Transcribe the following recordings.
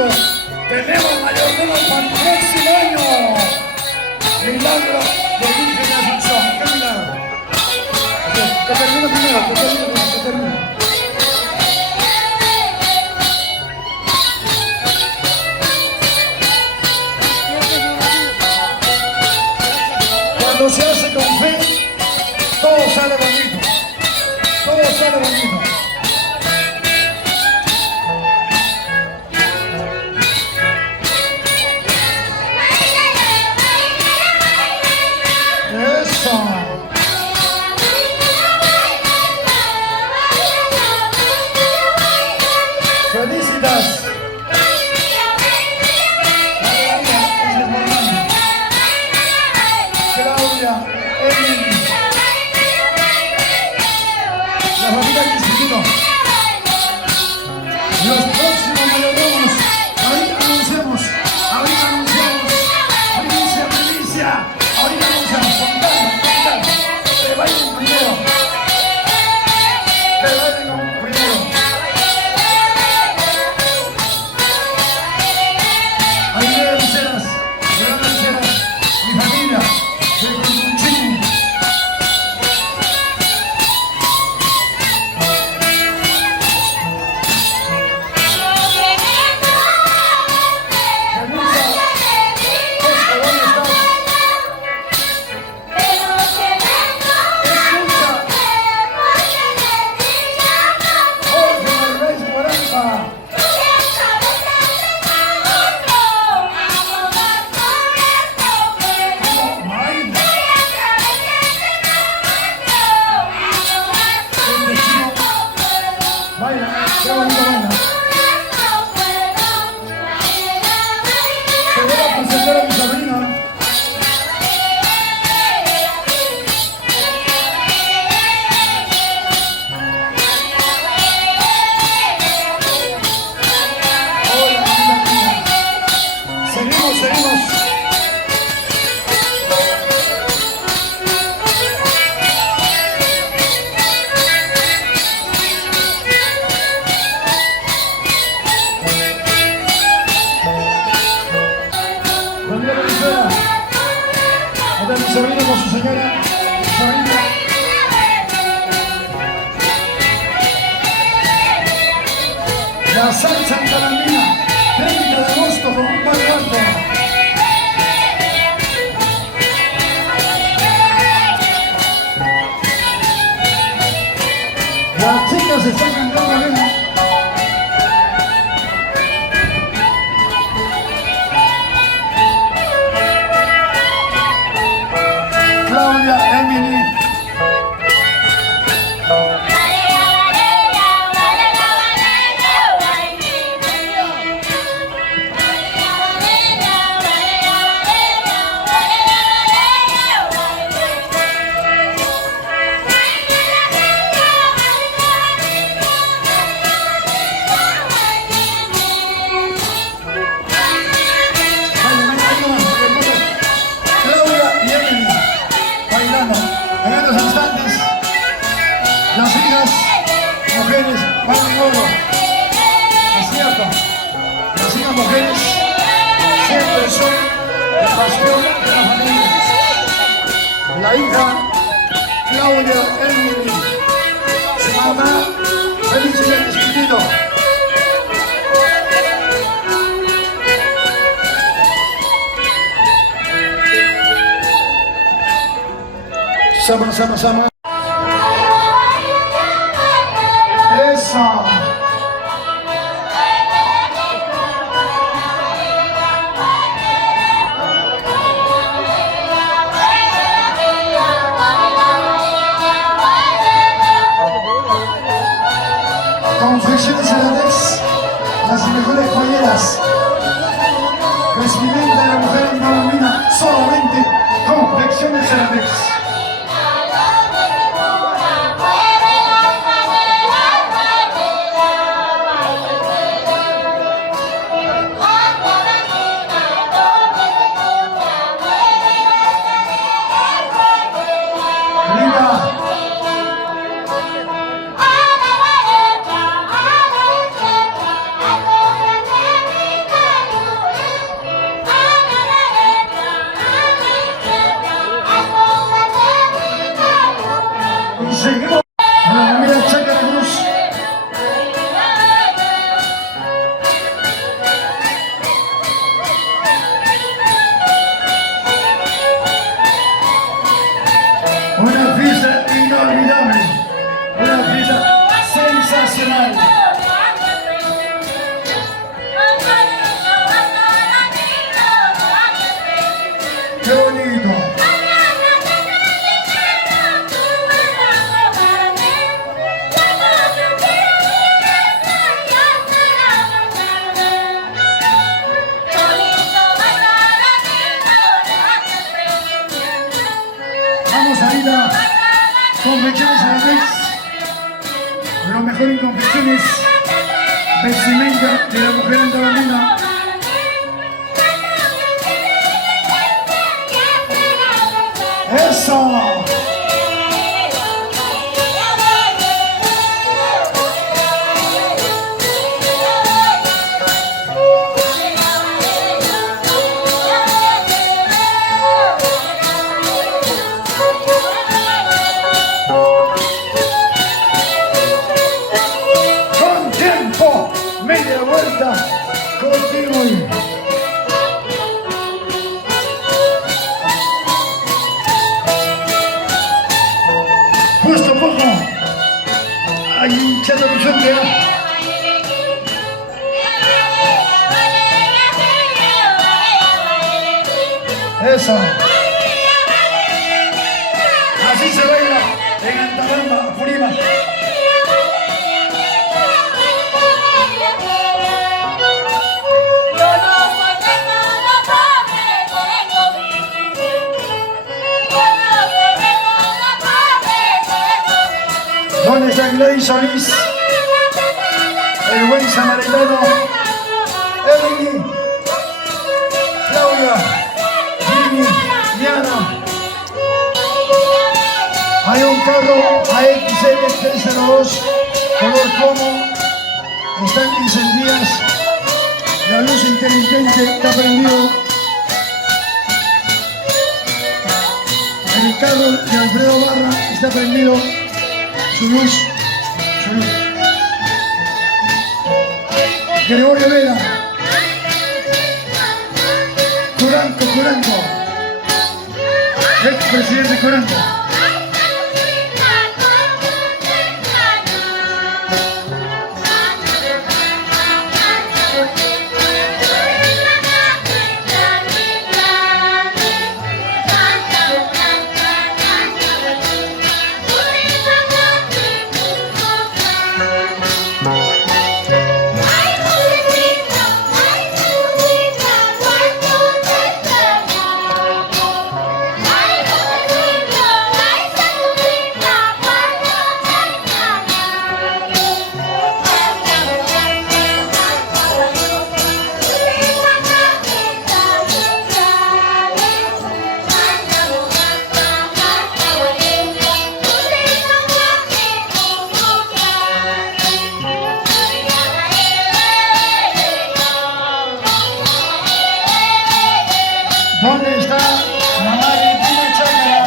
Chiquito. Tenemos mayordomo para el próximo año. Milagro de Virgen de Asunción. ¿Qué milagro? Que termine primero, que termine. Cuando se hace con fe, todo sale bonito. Todo sale bonito. Eso. Felicitas. Claudia, Emily, la familia Chiquito. Los próximos mayordomos, ahorita anunciamos. Primicia, ahorita anunciamos, con calma, que bailen primero. Ahí de Luceras, mi familia, de Conchini. Seguimos. Buen día, Venezuela. Ahora mi sobrino con su señora, mi sobrina. La salsa andalandina, 30 de agosto con un par de alto. Las chicas están cantando bien. Claudia, Emily. En estos instantes, las hijas, mujeres, van en oro. Es cierto, las hijas mujeres siempre son el bastión de la familia. La hija, Claudia, Emily, su mamá, felicidades, Chiquito. Sama. Eso. Confecciones Ceradex, las mejores joyeras. Vestimenta de la mujer en Palomina, solamente Confecciones Ceradex. Confecciones Aramex, lo mejor en confecciones, vestimenta de la mujer andaluzina. ¡Eso! Con tiempo, media vuelta, contigo. Puesto poco, hay hinchado tu gente. Eso. Así se baila en Antalamba, Purima. ¿Dónde está Gladys Solís? El buen samaritano. Evelyn, Claudia, Jimmy, Diana. Hay un carro AXL302, color plomo. Están encendidas. La luz inteligente está prendido. El carro de Alfredo Barra está prendido. Su luz. Gregorio Vela. Curanco. Ex-presidente Curanco. ¿Dónde está mamá Agrippina Chácara?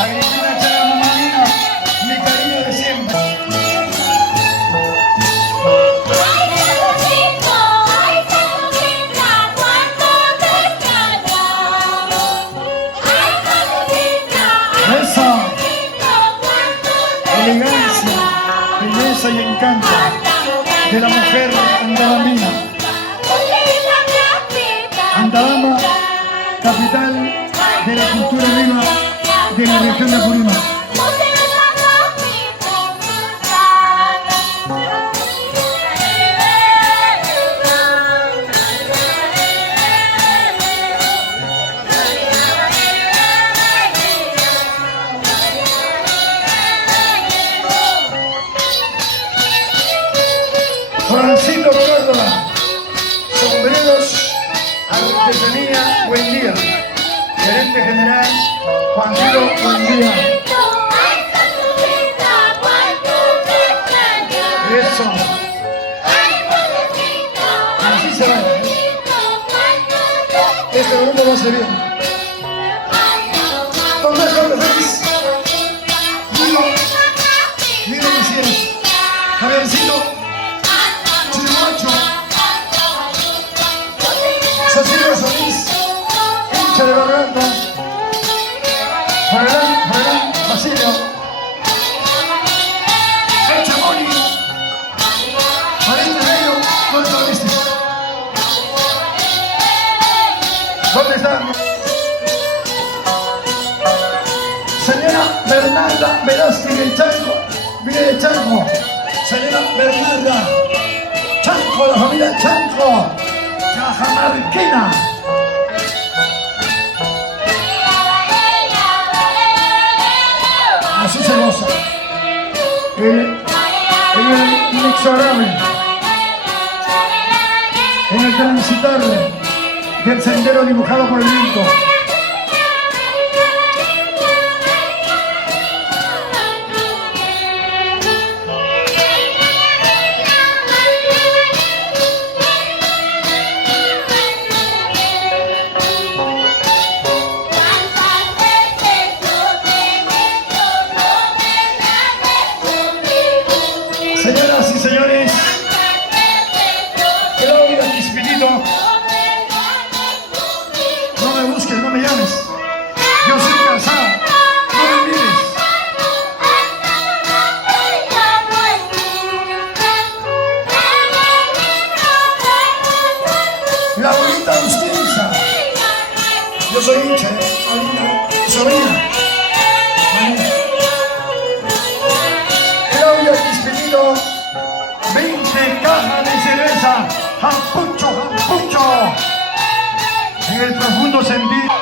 Agrippina Chácara, mamá mía, mi cariño de siempre. Esa elegancia, belleza y encanto de la mujer andaluzina. Andalama, capital de la cultura Lima, de la región de Purima. Juancito Córdoba, sombreros, artesanía, buen día. Gerente general, Juancito, buen día. Eso. Así se va. Este grupo va a ser bien. Tomás López, Lino Lucías, Javiercito, Chirimacho, Cecilia Solís, hincha de Barranca, Farelán, Basilio, El Chamoni, Marín de Medio, ¿dónde lo viste? ¿Dónde está? Señora Bernarda Velázquez del Chanco, viene de Chanco. Señora Bernarda Chanco, la familia Chanco, cajamarquina. en el inexorable, en el transitar del sendero dibujado por el viento. Señoras y señores, Claudia Espinito, no me busques, no me llames. Yo soy casado, no me mires. La bonita Agustinza, yo soy hincha, Alina, sobrina. Claudia Espinito, 20 cajas de cerveza, jampucho, jampucho, en el profundo sentido.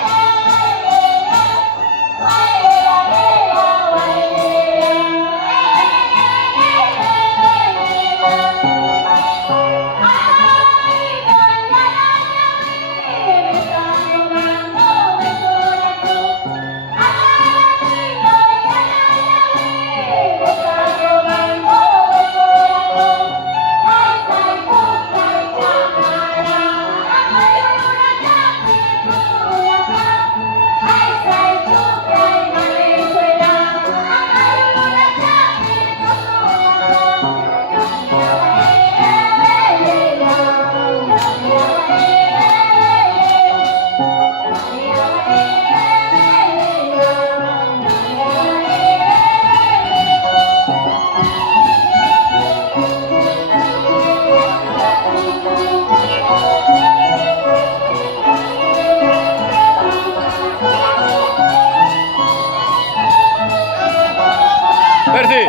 Percy.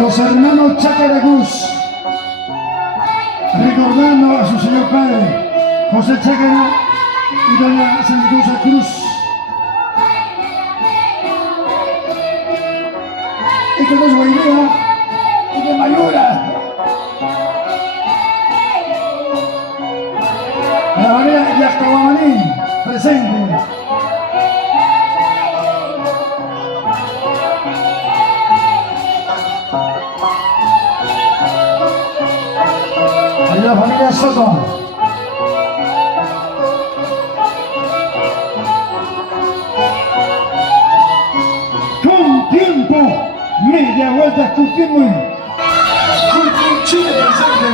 Los hermanos Chacaracruz, recordando a su señor padre, José Chácara y doña Santa Cruz. Esto no es Guainía, es de Mayura. La manera Yacahuamaní, presente. La familia Soto. Con tiempo, media vuelta con tiempo. Con Chile presente.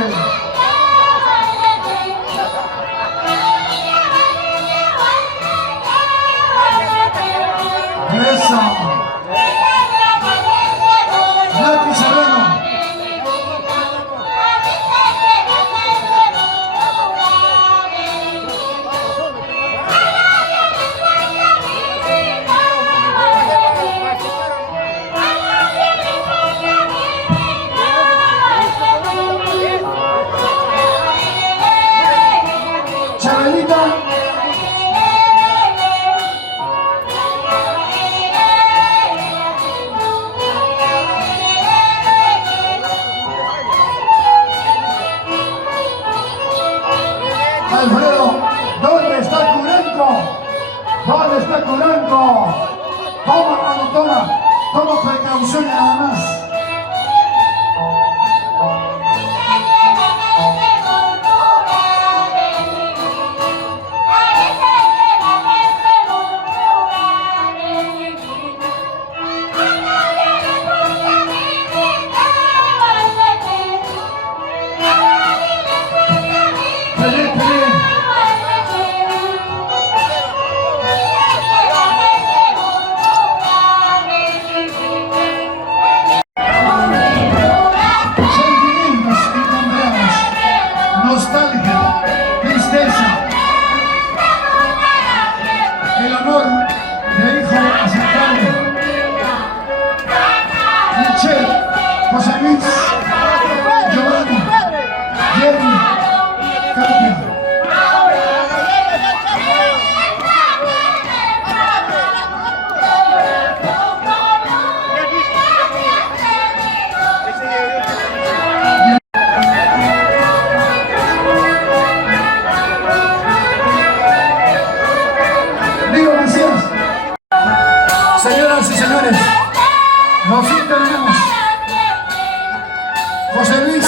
Eso. Nati Serrano. Alfredo, ¿dónde está Curanco? ¿Dónde está Curanco? Toma, mano, toma precauciones nada más. Pelé, Pelé. Señoras y señores, los tenemos José Luis,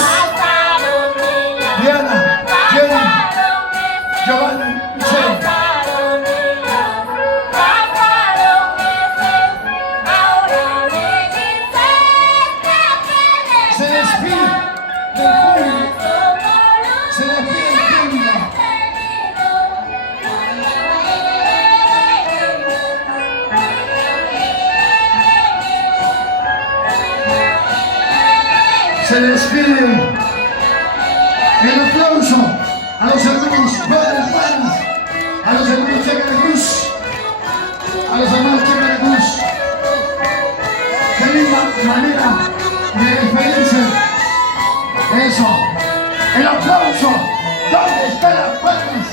Diana, Jenny, Giovanni, Michelle. Se despide del público, se despide el público. Se despide el aplauso a los hermanos Padres Panas, a los hermanos Checa de Cruz, a los hermanos Checa de Cruz. Qué linda manera de despedirse. Eso, el aplauso. ¿Dónde están las palmas?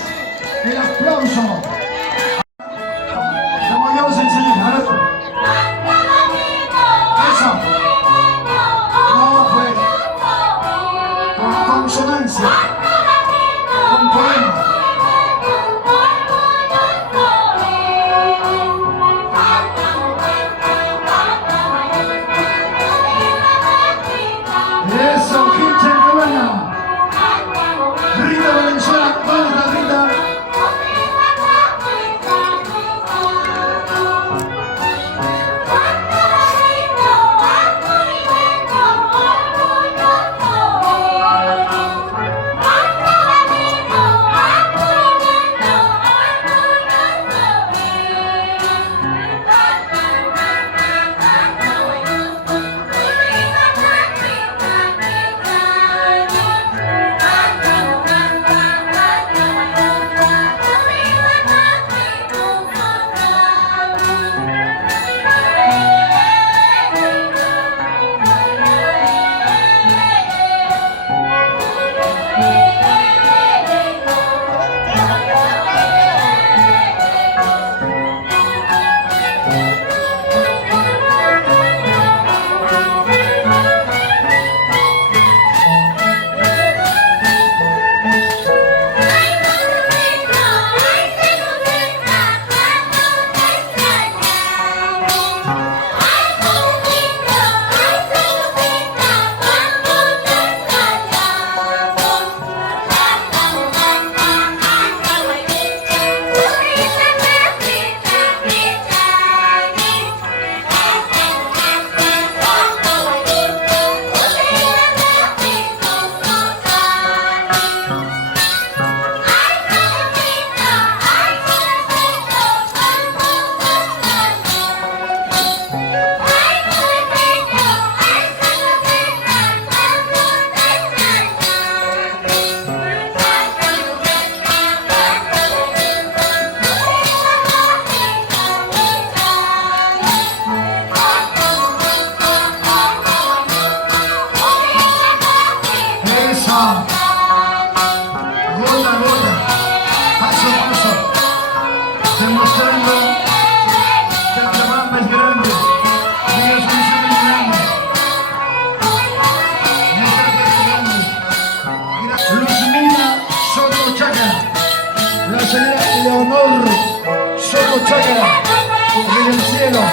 El aplauso. Como yo os enseñé, a ver. Eso. No fue con consonancia, con poema. Eso, gente buena. Rita Valenzuela, ¿dónde está Rita? Gota a gota, paso a paso, demostrando que la Bamba es grande, y Dios es grande, nuestra tierra es grande. Luzmina Soto Chácara, la señora Leonor Soto Chácara, desde el cielo.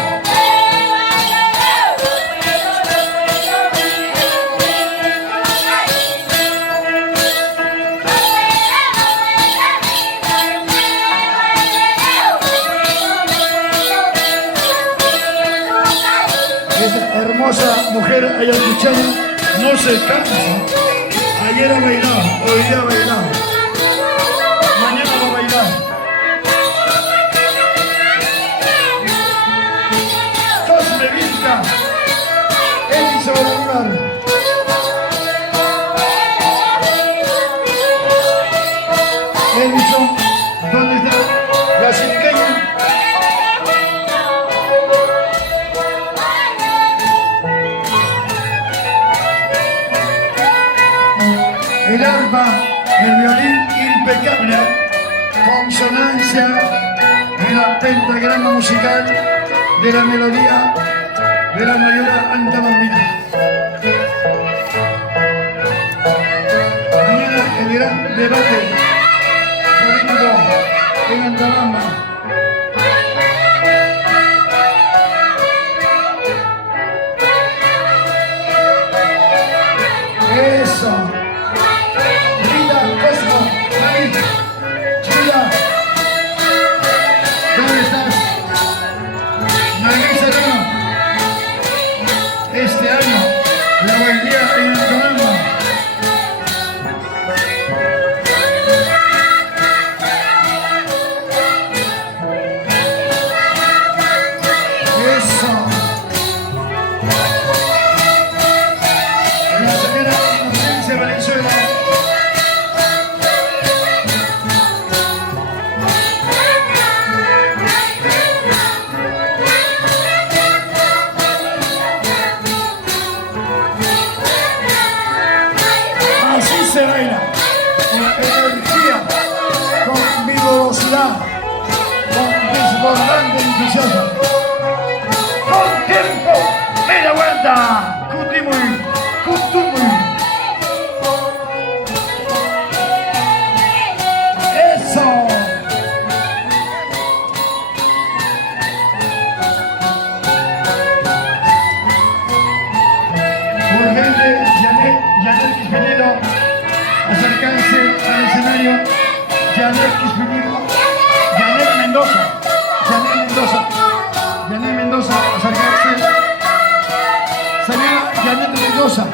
Hermosa mujer ayacuchana no se cansa. Ayer ha bailado, hoy día ha bailado, mañana va a bailar. Cosme Vilca, Elisa Bolívar. Elison, ¿dónde está la cinqueña? El arpa, el violín impecable, consonancia de la pentagrama musical de la melodía de la mayora Anta Bambina. Mañana el gran debate político en Antabamba. acercarse al escenario Janet Espinito, Janet Mendoza, acercarse. Señora Janet Mendoza.